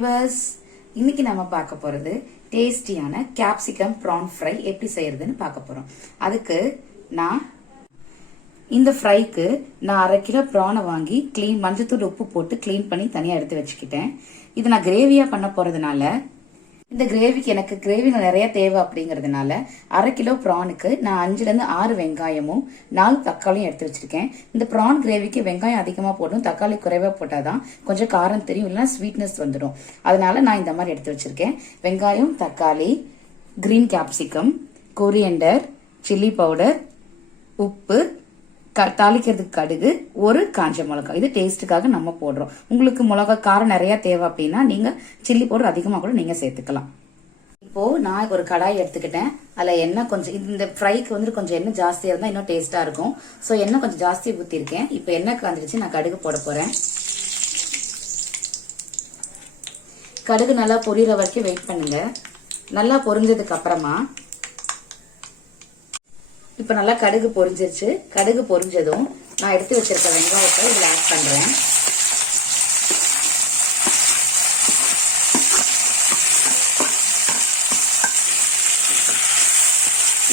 Viewers, இன்னைக்கு நம்ம பார்க்க போறது டேஸ்டியான கேப்சிகம் ப்ரான் ஃப்ரை எப்படி செய்யறதுன்னு பார்க்க போறோம். அதுக்கு நான் இந்த ஃப்ரைக்கு நான் 1/2 கிலோ ப்ரானை வாங்கி கிளீன் மஞ்சத்தூள் உப்பு போட்டு கிளீன் பண்ணி தனியா எடுத்து வச்சுக்கிட்டேன். இது நான் கிரேவியா பண்ண போறதுனால இந்த கிரேவிக்கு எனக்கு கிரேவி நிறைய தேவை அப்படிங்கறதுனால 1/2 கிலோ ப்ரானுக்கு நான் 5ல இருந்து 6 வெங்காயமும் 4 தக்காளியும் எடுத்து வச்சிருக்கேன். இந்த ப்ரான் கிரேவிக்கு வெங்காயம் அதிகமா போடணும், தக்காளி குறைவா போட்டாதான் கொஞ்சம் காரம் தெரியும், இல்லைன்னா ஸ்வீட்னஸ் வந்துடும். அதனால நான் இந்த மாதிரி எடுத்து வச்சிருக்கேன். வெங்காயம், தக்காளி, green capsicum, coriander, chilli powder, உப்பு, தாளிக்கிறதுக்கு கடுகு, ஒரு காஞ்ச மிளகாய். இது டேஸ்ட்டுக்காக நம்ம போடுறோம். உங்களுக்கு மிளகாய் காரம் நிறைய தேவை அப்படின்னா நீங்க சில்லி பவுடர் அதிகமா கூட நீங்க சேர்த்துக்கலாம். இப்போ நான் ஒரு கடாய் எடுத்துக்கிட்டேன். அதுல எண்ணெய் கொஞ்சம், இந்த ஃப்ரைக்கு வந்து கொஞ்சம் எண்ணெய் ஜாஸ்தியா இருந்தா இன்னும் டேஸ்டா இருக்கும். சோ எண்ணெய் கொஞ்சம் ஜாஸ்தி ஊத்திருக்கேன். இப்போ எண்ணெய் காஞ்சிருச்சு, நான் கடுகு போட போறேன். கடுகு நல்லா பொரியிற வரைக்கும் வெயிட் பண்ணுங்க. நல்லா பொரிஞ்சதுக்கு அப்புறமா இப்ப நல்லா கடுகு பொரிஞ்சிருச்சு. கடுகு பொரிஞ்சதும் நான் எடுத்து வச்சிருக்க வெங்காயத்தை இதுல ஆட் பண்றேன்.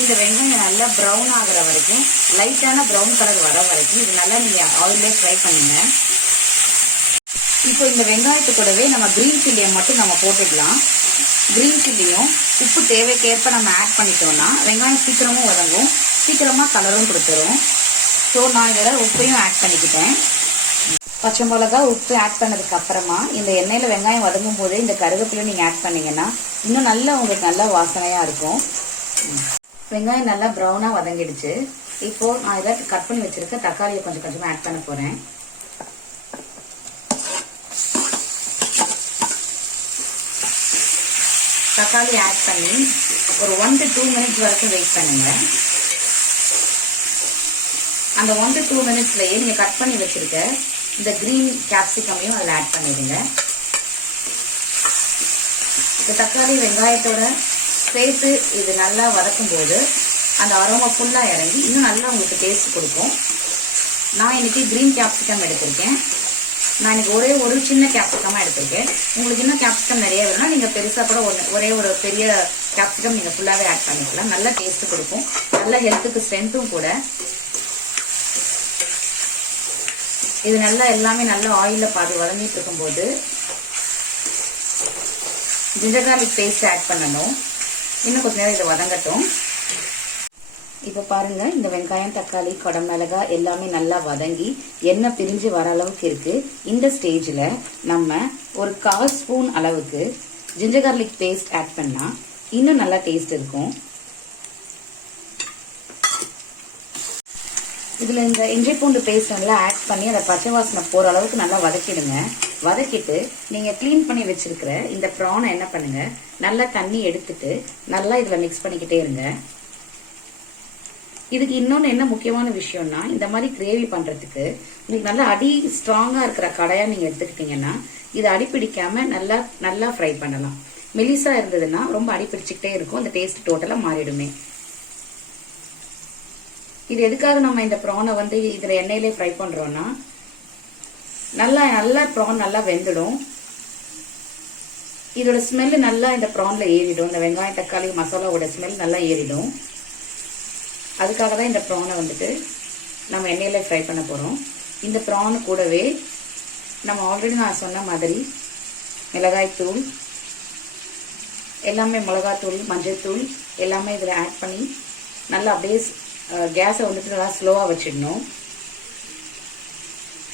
இந்த வெங்காயம் நல்லா பிரவுன் ஆகுற வரைக்கும், லைட்டான பிரவுன் கலர் வர வரைக்கும் இது நல்லா நீங்க ஆயிலே ஃப்ரை பண்ணுங்க. இப்போ இந்த வெங்காயத்து கூடவே நம்ம கிரீன் சில்லியை மட்டும் நம்ம போட்டுக்கலாம். கிரீன் சில்லியும் உப்பு தேவைக்கேற்ப நம்ம ஆட் பண்ணிட்டோம்னா வெங்காயம் சீக்கிரமும் வதங்கும், சீக்கிரமா கலரும் கொடுத்துரும். ஸோ நான் இதில் உப்பையும் ஆட் பண்ணிக்கிட்டேன். பச்சை மிளகா, உப்பு ஆட் பண்ணதுக்கு அப்புறமா இந்த எண்ணெயில வெங்காயம் வதங்கும் போதே இந்த கருவேப்பிலையும் நீங்க ஆட் பண்ணீங்கன்னா இன்னும் நல்லா உங்களுக்கு நல்ல வாசனையா இருக்கும். வெங்காயம் நல்லா ப்ரௌனா வதங்கிடுச்சு. இப்போ நான் இதில் கட் பண்ணி வச்சிருக்க தக்காளியை கொஞ்சம் கொஞ்சமா ஆட் பண்ண போறேன். தக்காளி ஆட் பண்ணி ஒரு 1 to 2 மினிட்ஸ் வரைக்கும் வெயிட் பண்ணுங்க. அந்த 1 to 2 மினிட்ஸ்லயே நீங்க கட் பண்ணி வச்சிருக்க இந்த கிரீன் கேப்சிகமையும் அதில் ஆட் பண்ணிடுங்க. இந்த தக்காளி வெங்காயத்தோட சேர்த்து இது நல்லா வதக்கும் போது அந்த அரோமா ஃபுல்லா இறங்கி இன்னும் நல்லா உங்களுக்கு டேஸ்ட் கொடுக்கும். நான் இன்னைக்கு கிரீன் கேப்சிகம் எடுத்திருக்கேன். நான் இன்னைக்கு ஒரே ஒரு சின்ன கேப்சிகமா எடுத்திருக்கேன். உங்களுக்கு இன்னும் கேப்சிகம் நிறைய வேணும்னா நீங்க பெருசா கூட ஒரே ஒரு பெரிய கேப்சிகம் நீங்க ஃபுல்லாவே ஆட் பண்ணிக்கலாம். நல்ல டேஸ்ட் கொடுக்கும், நல்ல ஹெல்த்துக்கு ஸ்ட்ரென்த்தும் கூட. இது நல்லா எல்லாமே நல்லா ஆயில்ல பாதி வதங்கிட்டு இருக்கும் போது ஜிஞ்சர் கார்லிக் பேஸ்ட் ஆட் பண்ணணும். இன்னும் கொஞ்ச நேரம் இதை வதங்கட்டும். இப்ப பாருங்க, இந்த வெங்காயம், தக்காளி, குடமிளகா எல்லாமே நல்லா வதங்கி எண்ணெய் பிரிஞ்சு வர அளவுக்கு இருக்கு. இந்த ஸ்டேஜ்ல நம்ம ஒரு 1/4 ஸ்பூன் அளவுக்கு ஜிஞ்சர் கார்லிக் பேஸ்ட் ஆட் பண்ணா இன்னும் நல்லா டேஸ்ட் இருக்கும். இதுல இந்த இஞ்சி பூண்டு பேஸ்ட் நல்லா ஆட் பண்ணி அதை பச்சை வாசனை போற அளவுக்கு நல்லா வதக்கிடுங்க. வதக்கிட்டு நீங்க கிளீன் பண்ணி வச்சிருக்கிற இந்த ப்ரானை என்ன பண்ணுங்க, நல்லா தண்ணி எடுத்துட்டு நல்லா இதுல மிக்ஸ் பண்ணிக்கிட்டே இருங்க. இதுக்கு இன்னொன்னு என்ன முக்கியமான விஷயம்னா, இந்த மாதிரி கிரேவி பண்றதுக்கு உங்களுக்கு நல்லா அடி ஸ்ட்ராங்கா இருக்கிற கடாயா நீங்க எடுத்துக்கிட்டீங்கன்னா இது அடி பிடிக்காம நல்லா நல்லா ஃப்ரை பண்ணலாம். மெலிசா இருந்ததுன்னா ரொம்ப அடி பிடிச்சுக்கிட்டே இருக்கும், அந்த டேஸ்ட் டோட்டலா மாறிடுமே. இது எதுக்காக நம்ம இந்த ப்ரானை வந்து இதுல எண்ணெயிலே ஃப்ரை பண்றோம்னா நல்லா நல்லா ப்ரான் நல்லா வெந்துடும். இதோட ஸ்மெல் நல்லா இந்த ப்ரான்ல ஏறிடும். இந்த வெங்காயம், தக்காளி, மசாலாவோட ஸ்மெல் நல்லா ஏறிடும். அதுக்காக தான் இந்த ப்ரானை வந்துட்டு நம்ம எண்ணெயில ஃப்ரை பண்ண போறோம். இந்த ப்ரான் கூடவே நம்ம ஆல்ரெடி நான் சொன்ன மாதிரி மிளகாய் தூள் எல்லாமே, மிளகாத்தூள், மஞ்சள் தூள் எல்லாமே இதில் ஆட் பண்ணி நல்லா அப்படியே கேஸை வந்துட்டு நல்லா ஸ்லோவா வச்சிடணும்.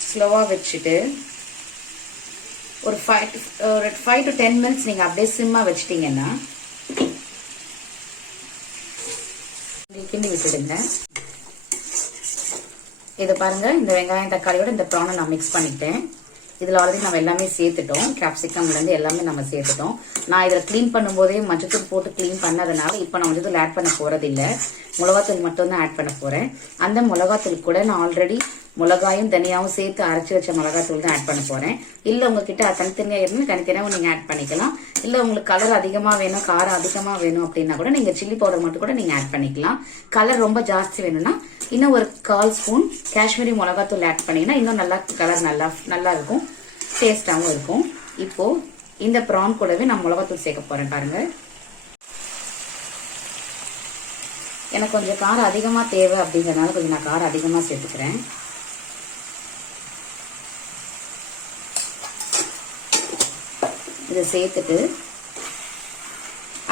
ஸ்லோவா வச்சுட்டு ஒரு 5 to 10 மினிட்ஸ் நீங்க அப்படியே சிம்மா வச்சிட்டீங்கன்னா கிண்டி விட்டுடுங்க. இதை பாருங்க, இந்த வெங்காயம் தக்காளியோட இந்த ப்ரானை நான் மிக்ஸ் பண்ணிட்டேன். இதுல ஆல்ரெடி நம்ம எல்லாமே சேர்த்துட்டோம். கேப்சிகம்ல இருந்து எல்லாமே நம்ம சேர்த்துட்டோம். நான் இதில் கிளீன் பண்ணும்போதே மஞ்சத்தூள் போட்டு கிளீன் பண்ணதுனால இப்போ நான் மஞ்சத்தூள் ஆட் பண்ண போறது இல்லை, மிளகாத்தூள் மட்டும் தான் ஆட் பண்ண போறேன். அந்த மிளகாத்தூள் கூட நான் ஆல்ரெடி மிளகாயும் தனியாவும் சேர்த்து அரைச்சி வச்ச மிளகாத்தூள் தான் ஆட் பண்ண போறேன். இல்ல உங்ககிட்ட தனித்தனியா இருந்து தனித்தனியாவும் நீங்க ஆட் பண்ணிக்கலாம். இல்ல உங்களுக்கு கலர் அதிகமா வேணும், காரம் அதிகமா வேணும் அப்படின்னா கூட நீங்க சில்லி பவுடர் மட்டும் கூட நீங்க ஆட் பண்ணிக்கலாம். கலர் ரொம்ப ஜாஸ்தி வேணும்னா இன்னும் ஒரு 1/4 ஸ்பூன் காஷ்மீரி மிளகாத்தூள் ஆட் பண்ணீங்கன்னா இன்னும் நல்லா கலர் நல்லா இருக்கும், டேஸ்டாவும் இருக்கும். இப்போ இந்த ப்ரான் கூடவே நான் மிளகாத்தூள் சேர்க்க போறேன். பாருங்க, எனக்கு கொஞ்சம் காரம் அதிகமா தேவை அப்படிங்கறதுனால கொஞ்சம் நான் காரம் அதிகமா சேர்த்துக்கிறேன். இதை சேர்த்துட்டு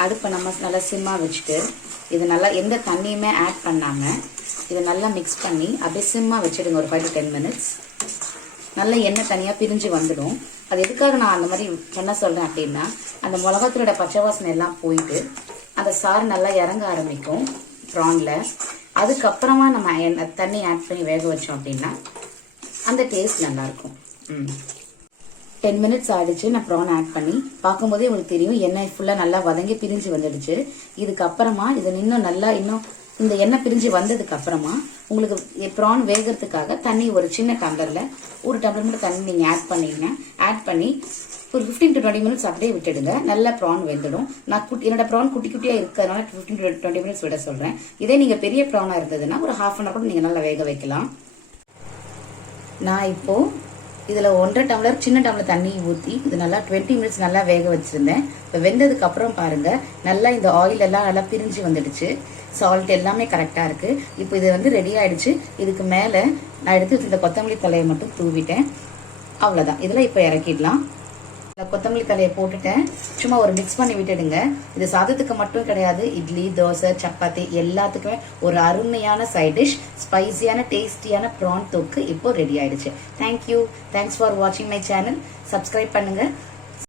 அடுப்பை நம்ம நல்லா சிம்மா வச்சுட்டு இது நல்லா எந்த தண்ணியுமே ஆட் பண்ணாம இதை நல்லா மிக்ஸ் பண்ணி அப்படியே சிம்மா வச்சிடுங்க ஒரு 5 to 10 minutes. நல்ல எண்ணெய் தனியா பிரிஞ்சு வந்துடும். அது எதுக்காக நான் அந்த மாதிரி என்ன சொல்றேன் அப்படின்னா, அந்த மிளகாத்தூளோட பச்சை வாசனை எல்லாம் போயிட்டு அந்த சாறு நல்லா இறங்க ஆரம்பிக்கும் ப்ரான்ல. அதுக்கப்புறமா நம்ம தண்ணி ஆட் பண்ணி வேக வச்சோம் அப்படின்னா அந்த டேஸ்ட் நல்லா இருக்கும். 10 minutes ஆயிடுச்சு. நான் ப்ரான் ஆட் பண்ணி பார்க்கும்போதே உங்களுக்கு தெரியும் எண்ணெய் ஃபுல்லா நல்லா வதங்கி பிரிஞ்சு வந்துடுச்சு. இதுக்கப்புறமா இது இன்னும் நல்லா இந்த எண்ணெய் பிரிஞ்சு வந்ததுக்கு அப்புறமா உங்களுக்கு ப்ரான் வேகிறதுக்காக தண்ணி ஒரு சின்ன டம்ளர்ல ஒரு டம்ளர் மட்டும் தண்ணி நீங்க ஆட் பண்ணீங்கன்னா ஆட் பண்ணி ஒரு 15 to 20 minutes அப்படியே விட்டுடுங்க. நல்லா ப்ரான் வெந்துடும். நான் என்னோட ப்ரான் குட்டி குட்டியா இருக்கிறதுனால 15 to 20 minutes விட சொல்றேன். இதே நீங்க பெரிய ப்ரானா இருந்ததுன்னா ஒரு half an hour கூட நீங்க நல்லா வேக வைக்கலாம். நான் இப்போ இதுல 1.5 டம்ளர் சின்ன டம்ளர் தண்ணி ஊத்தி இது நல்லா 20 minutes நல்லா வேக வச்சிருந்தேன். இப்போ வெந்ததுக்கு அப்புறம் பாருங்க நல்லா இந்த ஆயில் எல்லாம் நல்லா பிரிஞ்சு வந்துடுச்சு. சால்ட் எல்லாமே கரெக்டா இருக்கு. இப்போ இது ரெடி ஆயிடுச்சு. இதுக்கு மேல நான் எடுத்து இந்த கொத்தமல்லி தலையை மட்டும் தூவிட்டேன். அவ்வளவுதான். இதுல இப்போ இறக்கிடலாம். கொத்தமல்லி தலையை போட்டுட்டேன். சும்மா ஒரு மிக்ஸ் பண்ணி விட்டுடுங்க. இது சாதத்துக்கு மட்டும் கிடையாது, இட்லி, தோசை, சப்பாத்தி எல்லாத்துக்குமே ஒரு அருமையான சைட் டிஷ். ஸ்பைசியான டேஸ்டியான ப்ரான் தொக்கு இப்போ ரெடி ஆயிடுச்சு. தேங்க்யூ. தேங்க்ஸ் ஃபார் வாட்சிங் மை சேனல். சப்ஸ்கிரைப் பண்ணுங்க.